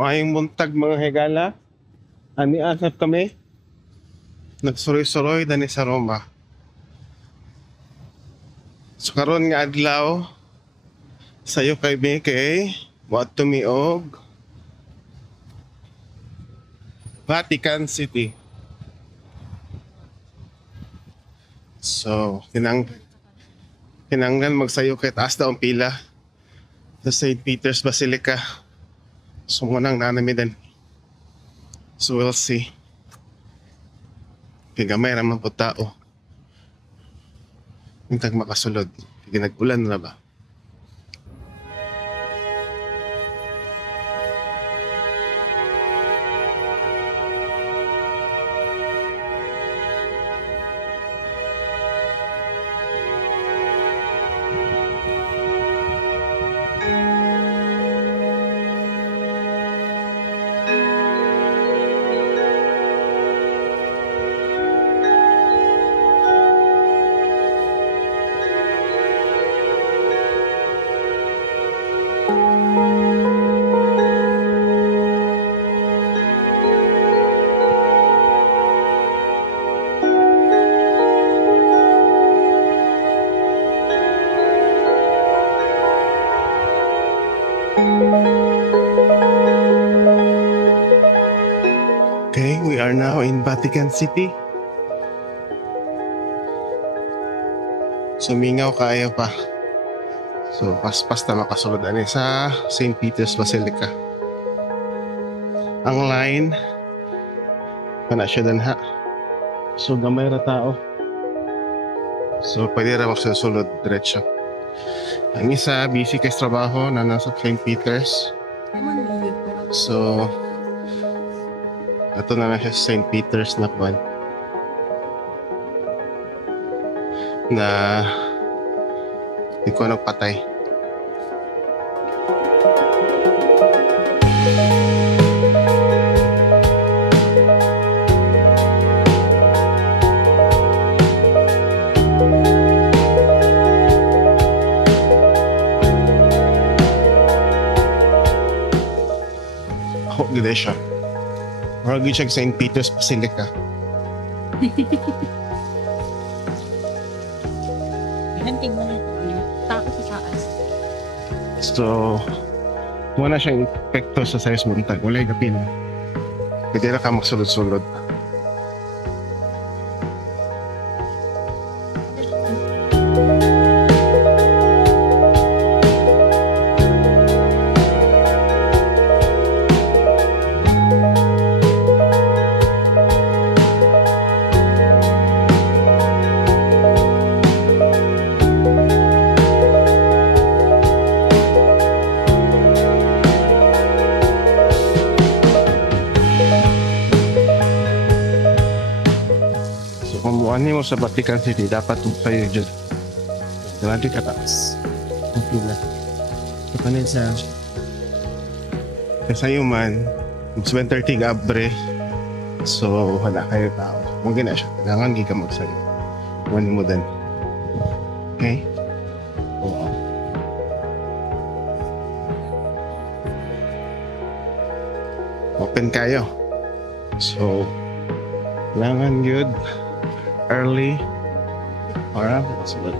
Maayong buntag mga higala. Ani asap kami. Nagsuroy-suroy dani sa Roma. So karon nga adlaw sayo kay kay what to me og Vatican City. So kinanglan magsayo kay taas daw ang pila sa St. Peter's Basilica. So munang nanami din. So we'll see. Kaya gamay naman po tao. Hintag makasulod. Kaya nag-ulan na ba? Okay, we are now in Vatican City. Sumingaw kayo pa. So, paspas na makasulod ani sa St. Peter's Basilica. Ang line, kana siya danha. So, gamay ra tao. So, pwede ra magsulod diretso. Ang isa, busy kay trabaho na nasa St. Peter's. So, ito na siya St. Peter's na kwan. Na di ko nagpatay. Ako gila siya. Marami siya sa St. Peter's Basilica. Hanting mo na takot sa taas. So, wala siyang epekto sa size buntag. Wala yung kapin. Pwede na ka magsulod-sulod. Kumuha mo sa Vatican City, dapat tayo dyan. Grabe ka taas. Ang pila. Kapanin sa... Kasi man, 7:30 gabre. So, wala kayo tao. Huwag na siya. Kailangan hindi ka magsayo. Kumanin mo din. Okay? Oo. Open kayo. So, kailangan good. Early. Alright, let's look.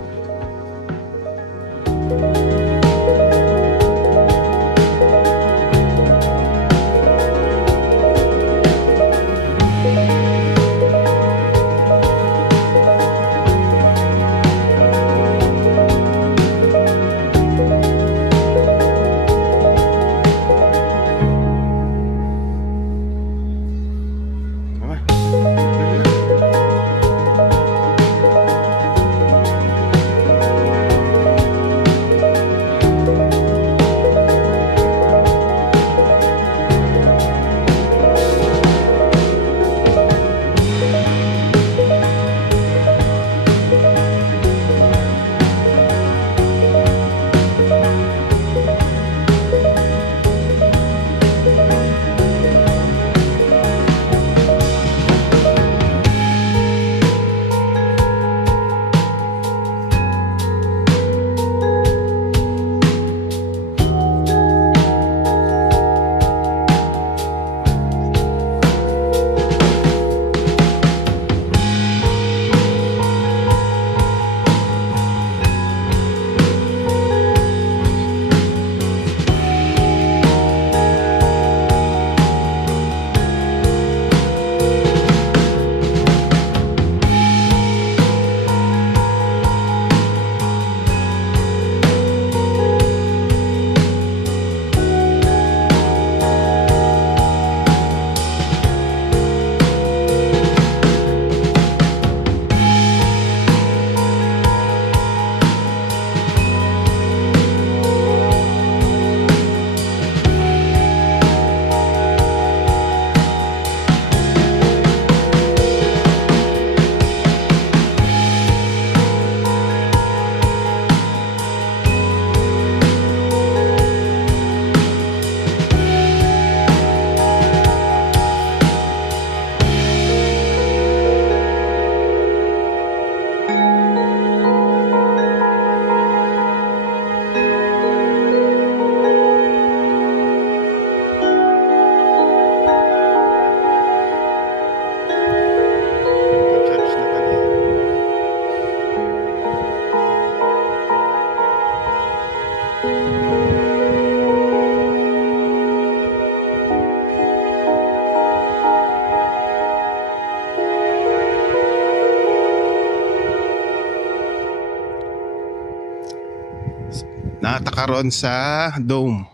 karon sa dome.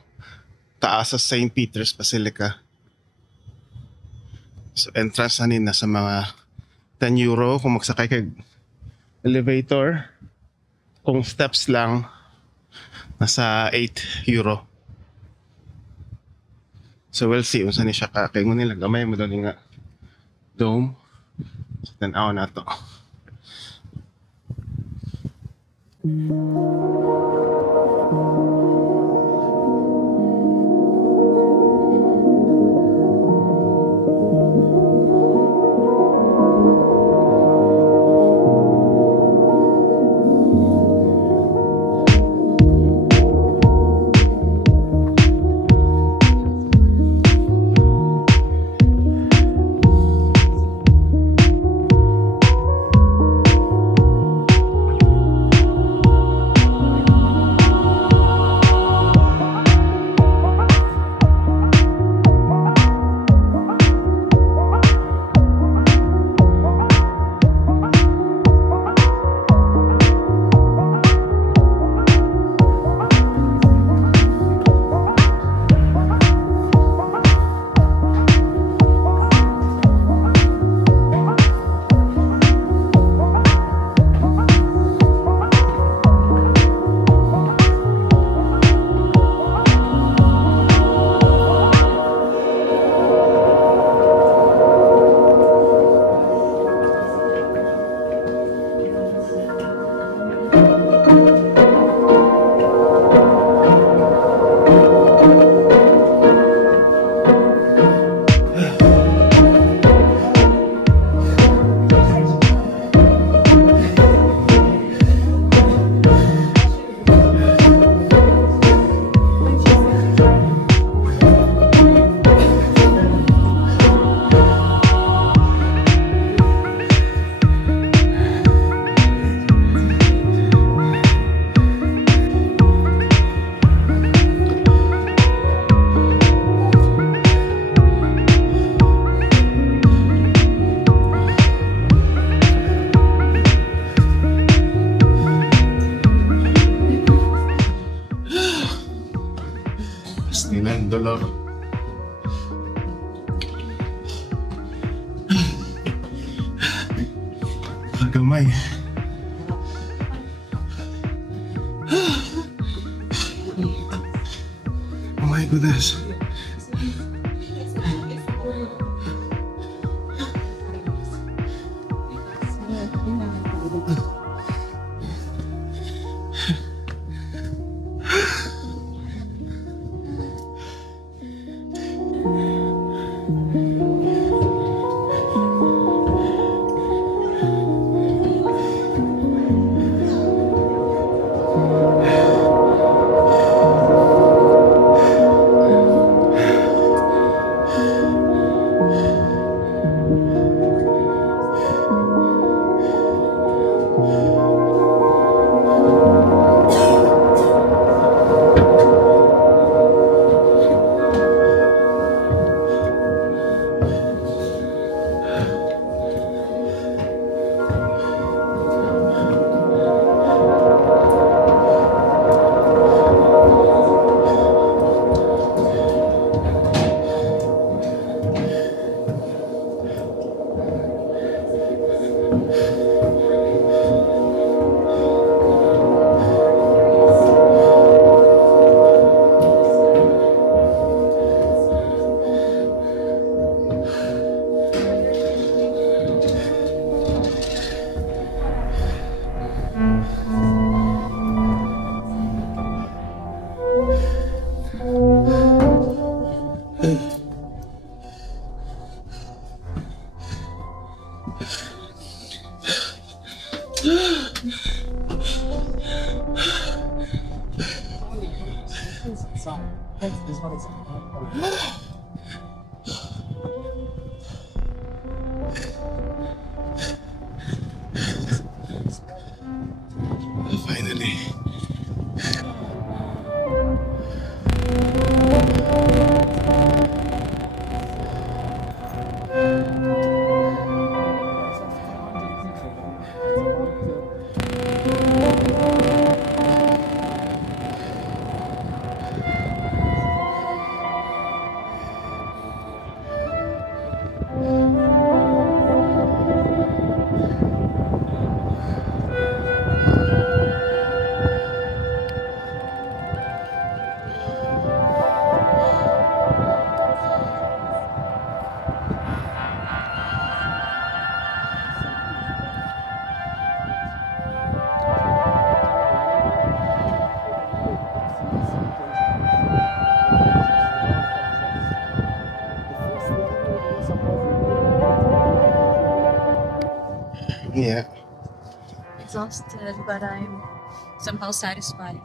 Taas sa St. Peter's Basilica. So entrance na nina sa mga 10 euro kung magsakay kay elevator. Kung steps lang, nasa 8 euro. So we'll see unsa ni siya ka kay ngunit lang gamay mo daw ni nga dome. So tan-aw na to. $9. Gamay. Oh my goodness. Finally. exhausted, but I'm somehow satisfied.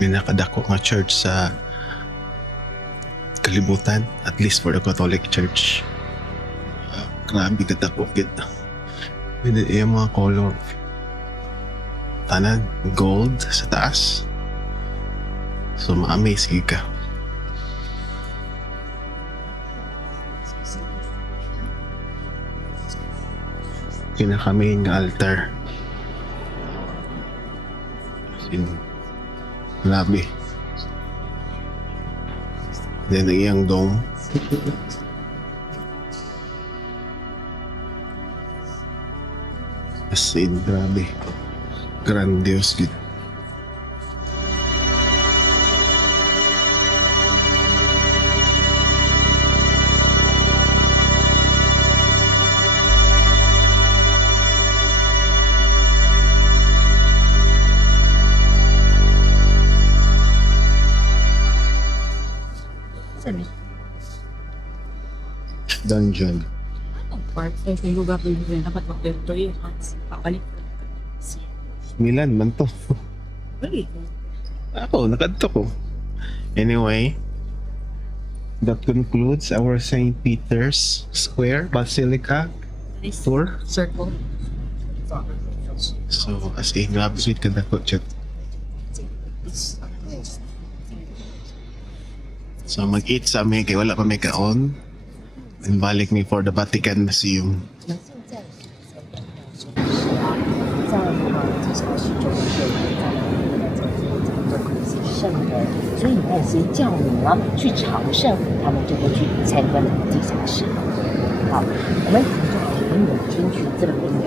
Pinakadako nga church sa kalibutan, at least for the Catholic Church. Grabe kadako gid. With yung mga color, tanan gold sa taas, so ma-amaze ka. Pinaka-main nga altar, as in, grabe. Then ang iyang dome, as in, grabe, grandiose gid. Sabi, Dungeon. part ay may lugar din rin dapat magpento eh. Papalik. Milan man to. Balik. Ako, nakadto ko. Anyway, that concludes our St. Peter's Square Basilica Nice. tour. Circle. So, as in, grabe sweet ka na ko, chat. So, mag-eat sa amin kay wala pa may kaon. And balik me for the Vatican Museum. 在地下室中有一个圣人，所以那些教民啊去朝圣，他们就会去参观地下室。好，我们从这里跟你们听取这个音乐。